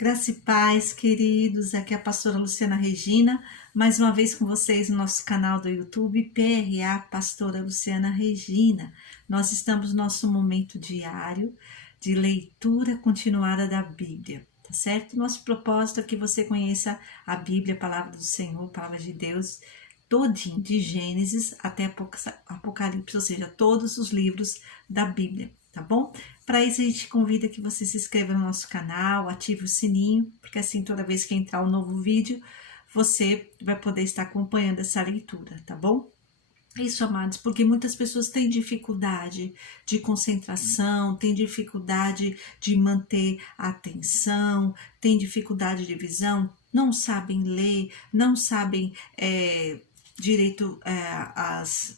Graça e paz, queridos. Aqui é a pastora Luciana Regina, mais uma vez com vocês no nosso canal do YouTube, PRA Pastora Luciana Regina. Nós estamos no nosso momento diário de leitura continuada da Bíblia, tá certo? Nosso propósito é que você conheça a Bíblia, a palavra do Senhor, a palavra de Deus, todinho, de Gênesis até Apocalipse, ou seja, todos os livros da Bíblia, tá bom? Para isso a gente convida que você se inscreva no nosso canal, ative o sininho, porque assim toda vez que entrar um novo vídeo, você vai poder estar acompanhando essa leitura, tá bom? Isso, amados, porque muitas pessoas têm dificuldade de concentração, têm dificuldade de manter a atenção, têm dificuldade de visão, não sabem ler, não sabem direito as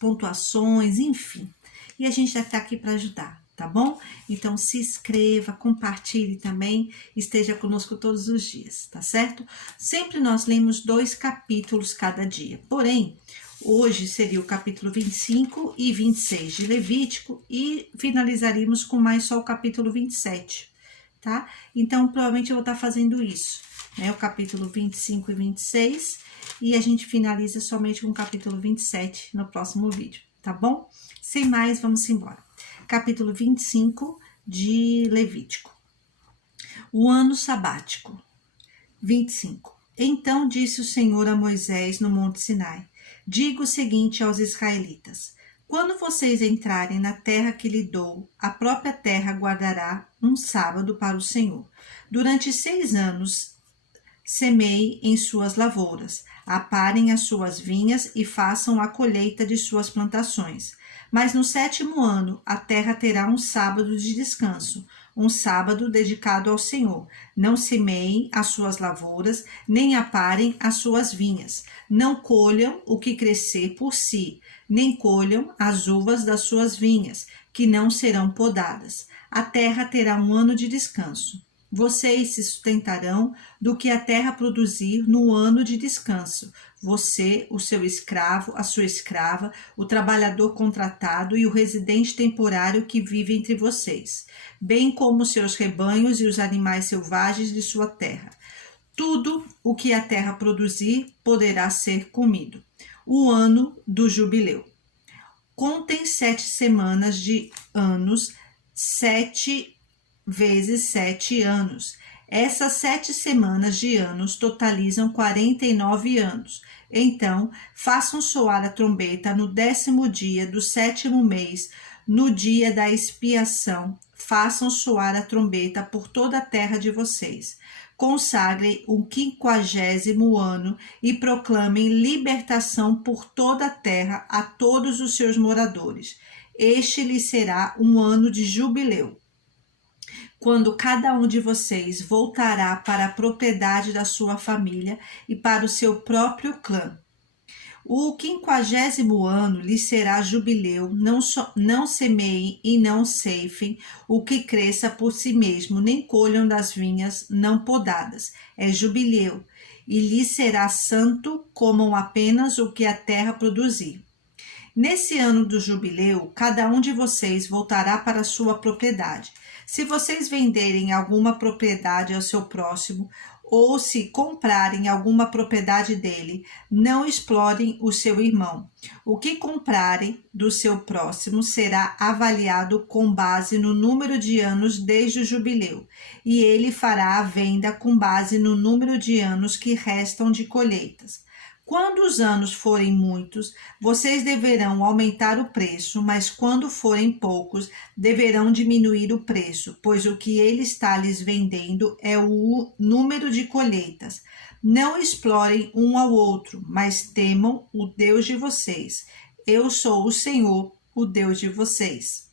pontuações, enfim. E a gente já está aqui para ajudar, tá bom? Então se inscreva, compartilhe também, esteja conosco todos os dias, tá certo? Sempre nós lemos 2 capítulos cada dia, porém, hoje seria o capítulo 25 e 26 de Levítico e finalizaríamos com mais só o capítulo 27, tá? Então, provavelmente eu vou estar fazendo isso, né? O capítulo 25 e 26 e a gente finaliza somente com o capítulo 27 no próximo vídeo, tá bom? Sem mais, vamos embora. Capítulo 25 de Levítico. O ano sabático. 25. Então disse o Senhor a Moisés no Monte Sinai: diga o seguinte aos israelitas: quando vocês entrarem na terra que lhe dou, a própria terra guardará um sábado para o Senhor. Durante 6 anos semeiem em suas lavouras, aparem as suas vinhas e façam a colheita de suas plantações. Mas no 7º ano, a terra terá um sábado de descanso, um sábado dedicado ao Senhor. Não semeiem as suas lavouras, nem aparem as suas vinhas. Não colham o que crescer por si, nem colham as uvas das suas vinhas, que não serão podadas. A terra terá um ano de descanso. Vocês se sustentarão do que a terra produzir no ano de descanso. Você, o seu escravo, a sua escrava, o trabalhador contratado e o residente temporário que vive entre vocês, bem como os seus rebanhos e os animais selvagens de sua terra. Tudo o que a terra produzir poderá ser comido. O ano do jubileu. Contem 7 semanas de anos, 7 vezes 7 anos. Essas 7 semanas de anos totalizam 49 anos. Então, façam soar a trombeta no 10º dia do 7º mês, no dia da expiação. Façam soar a trombeta por toda a terra de vocês. Consagrem o 50º ano e proclamem libertação por toda a terra a todos os seus moradores. Este lhe será um ano de jubileu, quando cada um de vocês voltará para a propriedade da sua família e para o seu próprio clã. O 50º ano lhe será jubileu, não semeiem e não ceifem o que cresça por si mesmo, nem colham das vinhas não podadas. É jubileu, e lhe será santo, comam apenas o que a terra produzir. Nesse ano do jubileu, cada um de vocês voltará para a sua propriedade. Se vocês venderem alguma propriedade ao seu próximo, ou se comprarem alguma propriedade dele, não explorem o seu irmão. O que comprarem do seu próximo será avaliado com base no número de anos desde o jubileu, e ele fará a venda com base no número de anos que restam de colheitas. Quando os anos forem muitos, vocês deverão aumentar o preço, mas quando forem poucos, deverão diminuir o preço, pois o que ele está lhes vendendo é o número de colheitas. Não explorem um ao outro, mas temam o Deus de vocês. Eu sou o Senhor, o Deus de vocês.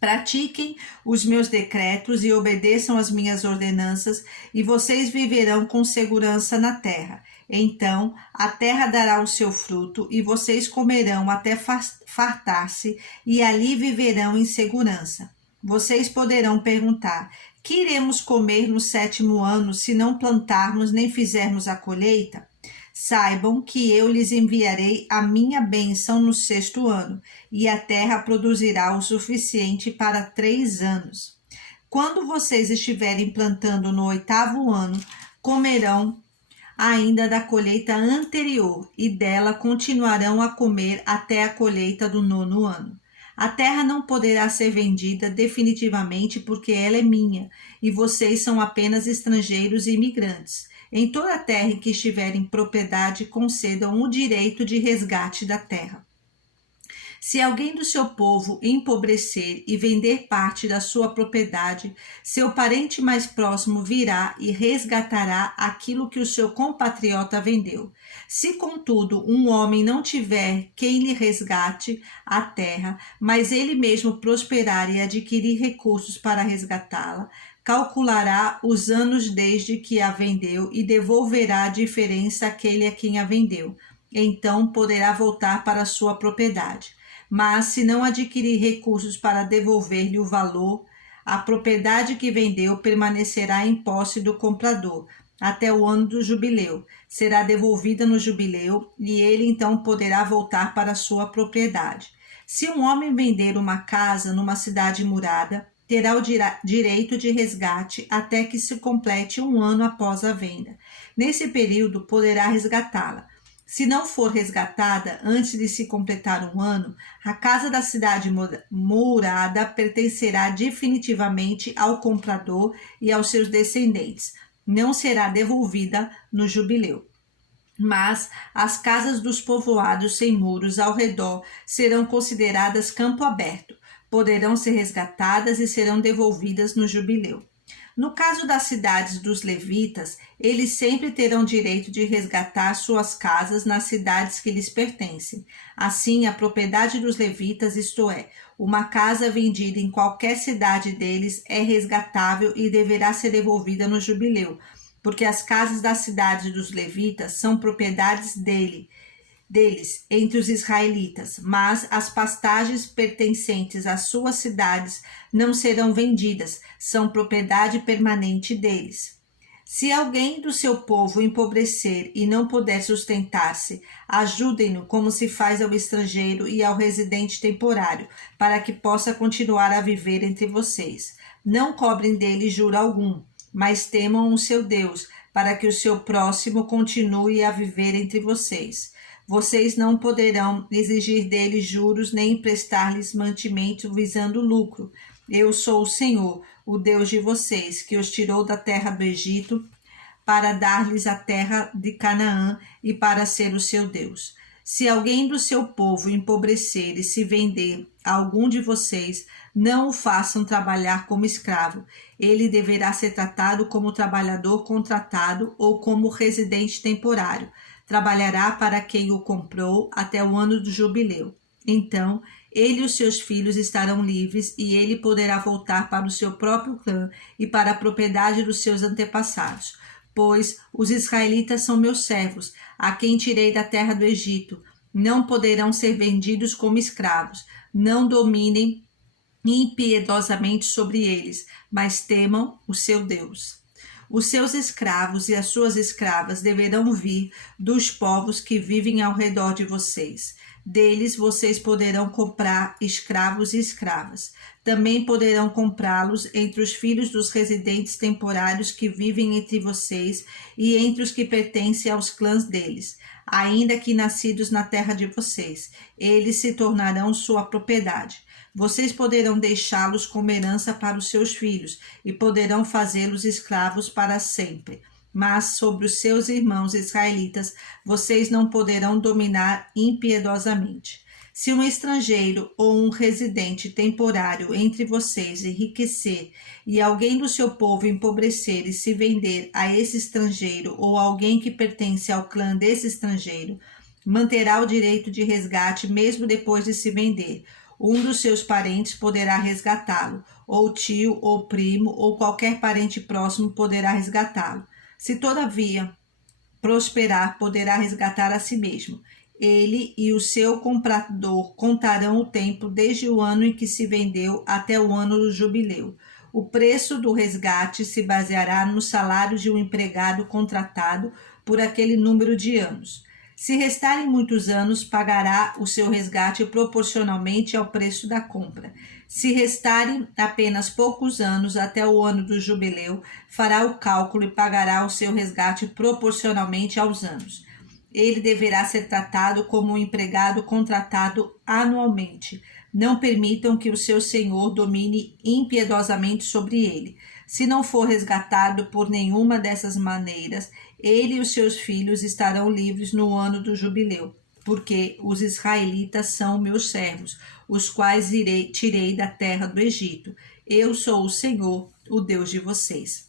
Pratiquem os meus decretos e obedeçam às minhas ordenanças, e vocês viverão com segurança na terra. Então a terra dará o seu fruto, e vocês comerão até fartar-se, e ali viverão em segurança. Vocês poderão perguntar: que iremos comer no 7º ano, se não plantarmos nem fizermos a colheita? Saibam que eu lhes enviarei a minha bênção no 6º ano, e a terra produzirá o suficiente para 3 anos. Quando vocês estiverem plantando no 8º ano, comerão ainda da colheita anterior, e dela continuarão a comer até a colheita do 9º ano. A terra não poderá ser vendida definitivamente, porque ela é minha, e vocês são apenas estrangeiros e imigrantes. Em toda a terra em que estiverem propriedade, concedam o direito de resgate da terra. Se alguém do seu povo empobrecer e vender parte da sua propriedade, seu parente mais próximo virá e resgatará aquilo que o seu compatriota vendeu. Se, contudo, um homem não tiver quem lhe resgate a terra, mas ele mesmo prosperar e adquirir recursos para resgatá-la, calculará os anos desde que a vendeu e devolverá a diferença àquele a quem a vendeu. Então poderá voltar para a sua propriedade. Mas, se não adquirir recursos para devolver-lhe o valor, a propriedade que vendeu permanecerá em posse do comprador até o ano do jubileu. Será devolvida no jubileu e ele então poderá voltar para a sua propriedade. Se um homem vender uma casa numa cidade murada, terá o direito de resgate até que se complete 1 ano após a venda. Nesse período, poderá resgatá-la. Se não for resgatada antes de se completar 1 ano, a casa da cidade murada pertencerá definitivamente ao comprador e aos seus descendentes. Não será devolvida no jubileu. Mas as casas dos povoados sem muros ao redor serão consideradas campo aberto, poderão ser resgatadas e serão devolvidas no jubileu. No caso das cidades dos levitas, eles sempre terão direito de resgatar suas casas nas cidades que lhes pertencem. Assim, a propriedade dos levitas, isto é, uma casa vendida em qualquer cidade deles, é resgatável e deverá ser devolvida no jubileu, porque as casas das cidades dos levitas são propriedades deles entre os israelitas, mas as pastagens pertencentes às suas cidades não serão vendidas, são propriedade permanente deles. Se alguém do seu povo empobrecer e não puder sustentar-se, ajudem-no como se faz ao estrangeiro e ao residente temporário, para que possa continuar a viver entre vocês. Não cobrem dele juro algum, mas temam o seu Deus, para que o seu próximo continue a viver entre vocês. Vocês não poderão exigir deles juros nem emprestar-lhes mantimento visando lucro. Eu sou o Senhor, o Deus de vocês, que os tirou da terra do Egito para dar-lhes a terra de Canaã e para ser o seu Deus. Se alguém do seu povo empobrecer e se vender a algum de vocês, não o façam trabalhar como escravo. Ele deverá ser tratado como trabalhador contratado ou como residente temporário. Trabalhará para quem o comprou até o ano do jubileu. Então, ele e os seus filhos estarão livres e ele poderá voltar para o seu próprio clã e para a propriedade dos seus antepassados. Pois os israelitas são meus servos, a quem tirei da terra do Egito. Não poderão ser vendidos como escravos. Não dominem impiedosamente sobre eles, mas temam o seu Deus. Os seus escravos e as suas escravas deverão vir dos povos que vivem ao redor de vocês. Deles vocês poderão comprar escravos e escravas. Também poderão comprá-los entre os filhos dos residentes temporários que vivem entre vocês e entre os que pertencem aos clãs deles, ainda que nascidos na terra de vocês. Eles se tornarão sua propriedade. Vocês poderão deixá-los como herança para os seus filhos e poderão fazê-los escravos para sempre. Mas sobre os seus irmãos israelitas, vocês não poderão dominar impiedosamente. Se um estrangeiro ou um residente temporário entre vocês enriquecer e alguém do seu povo empobrecer e se vender a esse estrangeiro ou alguém que pertence ao clã desse estrangeiro, manterá o direito de resgate mesmo depois de se vender. Um dos seus parentes poderá resgatá-lo, ou tio, ou primo, ou qualquer parente próximo poderá resgatá-lo. Se, todavia, prosperar, poderá resgatar a si mesmo. Ele e o seu comprador contarão o tempo desde o ano em que se vendeu até o ano do jubileu. O preço do resgate se baseará no salário de um empregado contratado por aquele número de anos. Se restarem muitos anos, pagará o seu resgate proporcionalmente ao preço da compra. Se restarem apenas poucos anos até o ano do jubileu, fará o cálculo e pagará o seu resgate proporcionalmente aos anos. Ele deverá ser tratado como um empregado contratado anualmente. Não permitam que o seu senhor domine impiedosamente sobre ele. Se não for resgatado por nenhuma dessas maneiras, ele e os seus filhos estarão livres no ano do jubileu, porque os israelitas são meus servos, os quais tirei da terra do Egito. Eu sou o Senhor, o Deus de vocês.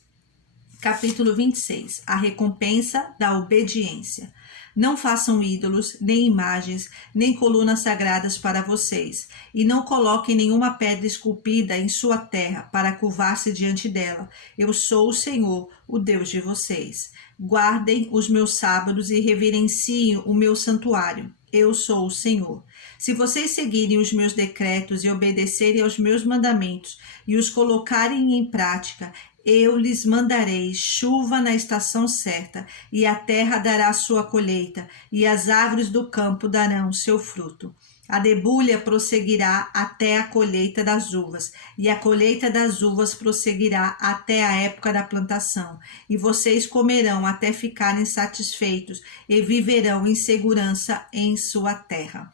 Capítulo 26. A recompensa da obediência. Não façam ídolos, nem imagens, nem colunas sagradas para vocês, e não coloquem nenhuma pedra esculpida em sua terra para curvar-se diante dela. Eu sou o Senhor, o Deus de vocês. Guardem os meus sábados e reverenciem o meu santuário. Eu sou o Senhor. Se vocês seguirem os meus decretos e obedecerem aos meus mandamentos e os colocarem em prática, eu lhes mandarei chuva na estação certa, e a terra dará sua colheita, e as árvores do campo darão seu fruto. A debulha prosseguirá até a colheita das uvas, e a colheita das uvas prosseguirá até a época da plantação. E vocês comerão até ficarem satisfeitos, e viverão em segurança em sua terra.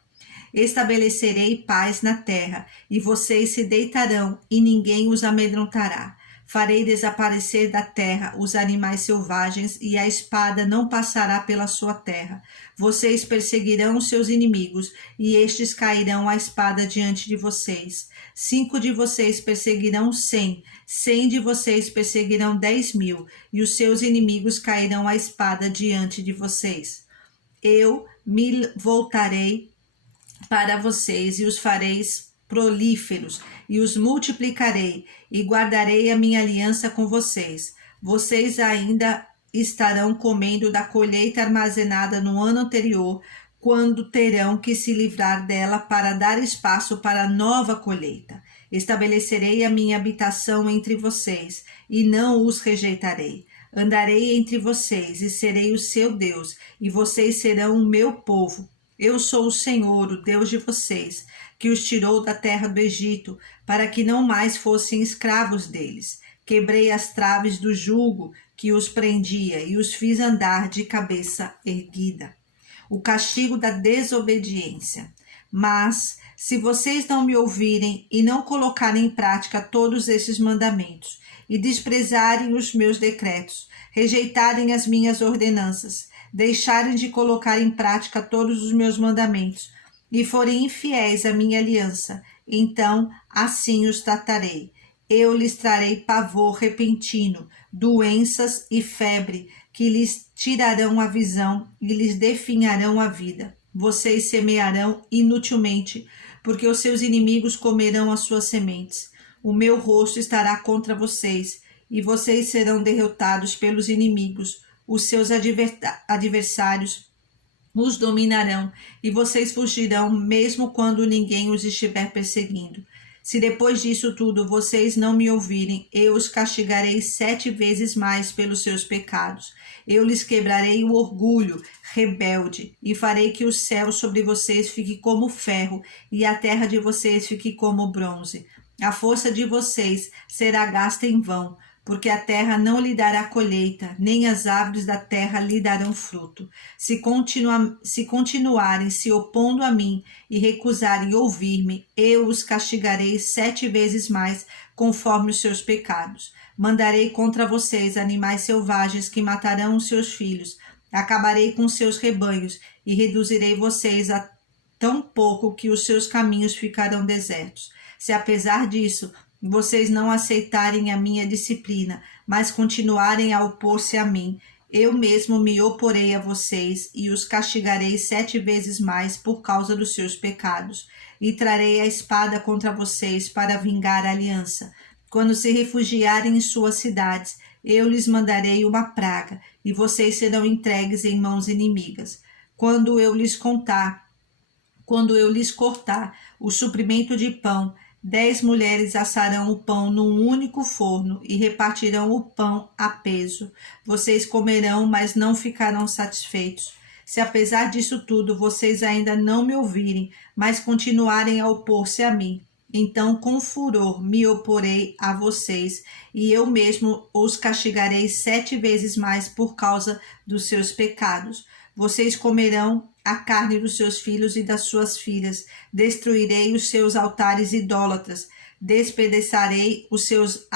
Estabelecerei paz na terra, e vocês se deitarão, e ninguém os amedrontará. Farei desaparecer da terra os animais selvagens, e a espada não passará pela sua terra. Vocês perseguirão os seus inimigos, e estes cairão à espada diante de vocês. 5 de vocês perseguirão 100, 100 de vocês perseguirão 10.000, e os seus inimigos cairão à espada diante de vocês. Eu me voltarei para vocês e os fareis prolíferos, e os multiplicarei, e guardarei a minha aliança com vocês. Vocês ainda estarão comendo da colheita armazenada no ano anterior, quando terão que se livrar dela para dar espaço para nova colheita. Estabelecerei a minha habitação entre vocês, e não os rejeitarei. Andarei entre vocês, e serei o seu Deus, e vocês serão o meu povo. Eu sou o Senhor, o Deus de vocês, que os tirou da terra do Egito, para que não mais fossem escravos deles. Quebrei as traves do jugo que os prendia e os fiz andar de cabeça erguida. O castigo da desobediência. Mas, se vocês não me ouvirem e não colocarem em prática todos esses mandamentos, e desprezarem os meus decretos, rejeitarem as minhas ordenanças, deixarem de colocar em prática todos os meus mandamentos, e forem infiéis à minha aliança, então assim os tratarei. Eu lhes trarei pavor repentino, doenças e febre, que lhes tirarão a visão e lhes definharão a vida. Vocês semearão inutilmente, porque os seus inimigos comerão as suas sementes. O meu rosto estará contra vocês, e vocês serão derrotados pelos inimigos. Os seus adversários os dominarão, e vocês fugirão, mesmo quando ninguém os estiver perseguindo. Se depois disso tudo vocês não me ouvirem, eu os castigarei 7 vezes mais pelos seus pecados. Eu lhes quebrarei o orgulho rebelde, e farei que o céu sobre vocês fique como ferro, e a terra de vocês fique como bronze. A força de vocês será gasta em vão, porque a terra não lhe dará colheita, nem as árvores da terra lhe darão fruto. Se continuarem se opondo a mim e recusarem ouvir-me, eu os castigarei 7 vezes mais, conforme os seus pecados. Mandarei contra vocês animais selvagens que matarão os seus filhos. Acabarei com seus rebanhos e reduzirei vocês a tão pouco que os seus caminhos ficarão desertos. Se apesar disso vocês não aceitarem a minha disciplina, mas continuarem a opor-se a mim, eu mesmo me oporei a vocês e os castigarei 7 vezes mais por causa dos seus pecados, e trarei a espada contra vocês para vingar a aliança. Quando se refugiarem em suas cidades, eu lhes mandarei uma praga, e vocês serão entregues em mãos inimigas. Quando eu lhes cortar o suprimento de pão, 10 mulheres assarão o pão num único forno e repartirão o pão a peso. Vocês comerão, mas não ficarão satisfeitos. Se apesar disso tudo vocês ainda não me ouvirem, mas continuarem a opor-se a mim, então com furor me oporei a vocês, e eu mesmo os castigarei 7 vezes mais por causa dos seus pecados. Vocês comerão a carne dos seus filhos e das suas filhas, destruirei os seus altares idólatras, despedaçarei os seus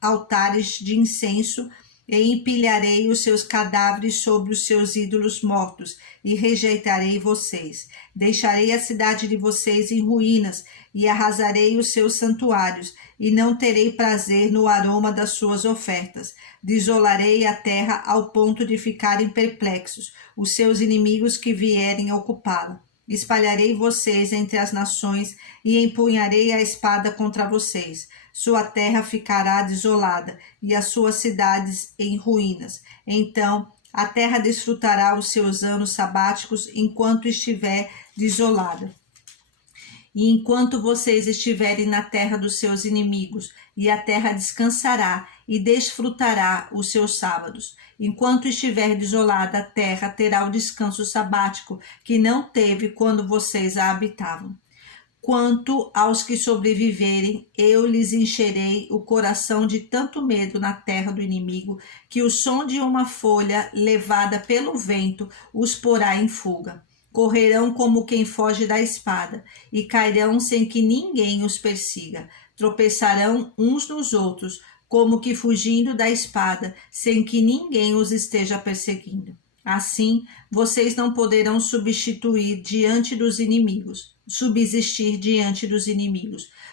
altares de incenso, e empilharei os seus cadáveres sobre os seus ídolos mortos, e rejeitarei vocês. Deixarei a cidade de vocês em ruínas, e arrasarei os seus santuários, e não terei prazer no aroma das suas ofertas. Desolarei a terra ao ponto de ficarem perplexos os seus inimigos que vierem ocupá-la. Espalharei vocês entre as nações e empunharei a espada contra vocês. Sua terra ficará desolada e as suas cidades em ruínas. Então a terra desfrutará os seus anos sabáticos enquanto estiver desolada. E enquanto vocês estiverem na terra dos seus inimigos, e a terra descansará e desfrutará os seus sábados. Enquanto estiver desolada, a terra terá o descanso sabático que não teve quando vocês a habitavam. Quanto aos que sobreviverem, eu lhes encherei o coração de tanto medo na terra do inimigo, que o som de uma folha levada pelo vento os porá em fuga. Correrão como quem foge da espada, e cairão sem que ninguém os persiga. Tropeçarão uns nos outros, como que fugindo da espada, sem que ninguém os esteja perseguindo. Assim, vocês não poderão subsistir diante dos inimigos.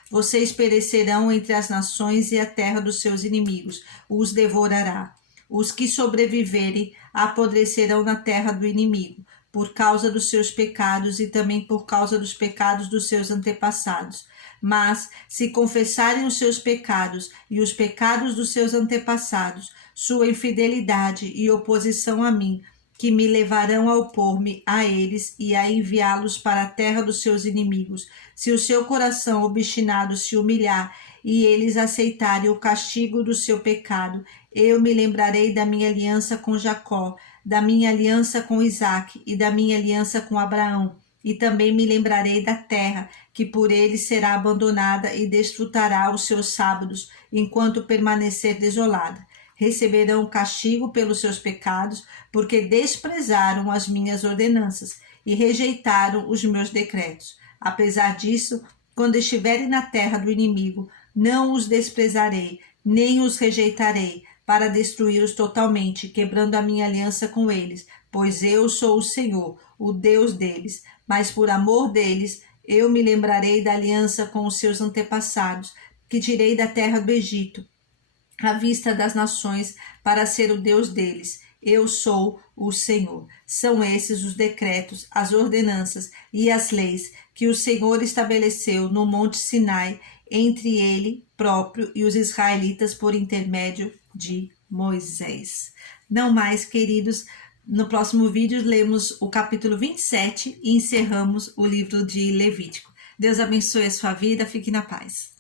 Vocês perecerão entre as nações, e a terra dos seus inimigos os devorará. Os que sobreviverem apodrecerão na terra do inimigo, por causa dos seus pecados e também por causa dos pecados dos seus antepassados. Mas, se confessarem os seus pecados e os pecados dos seus antepassados, sua infidelidade e oposição a mim, que me levarão a opor-me a eles e a enviá-los para a terra dos seus inimigos, se o seu coração obstinado se humilhar e eles aceitarem o castigo do seu pecado, eu me lembrarei da minha aliança com Jacó, da minha aliança com Isaque e da minha aliança com Abraão, e também me lembrarei da terra, que por eles será abandonada e desfrutará os seus sábados, enquanto permanecer desolada. Receberão castigo pelos seus pecados, porque desprezaram as minhas ordenanças e rejeitaram os meus decretos. Apesar disso, quando estiverem na terra do inimigo, não os desprezarei, nem os rejeitarei, para destruí-los totalmente, quebrando a minha aliança com eles, pois eu sou o Senhor, o Deus deles. Mas por amor deles, eu me lembrarei da aliança com os seus antepassados, que tirei da terra do Egito, à vista das nações, para ser o Deus deles. Eu sou o Senhor. São esses os decretos, as ordenanças e as leis que o Senhor estabeleceu no Monte Sinai, entre ele próprio e os israelitas por intermédio de Moisés. Não mais, queridos, no próximo vídeo lemos o capítulo 27 e encerramos o livro de Levítico. Deus abençoe a sua vida, fique na paz.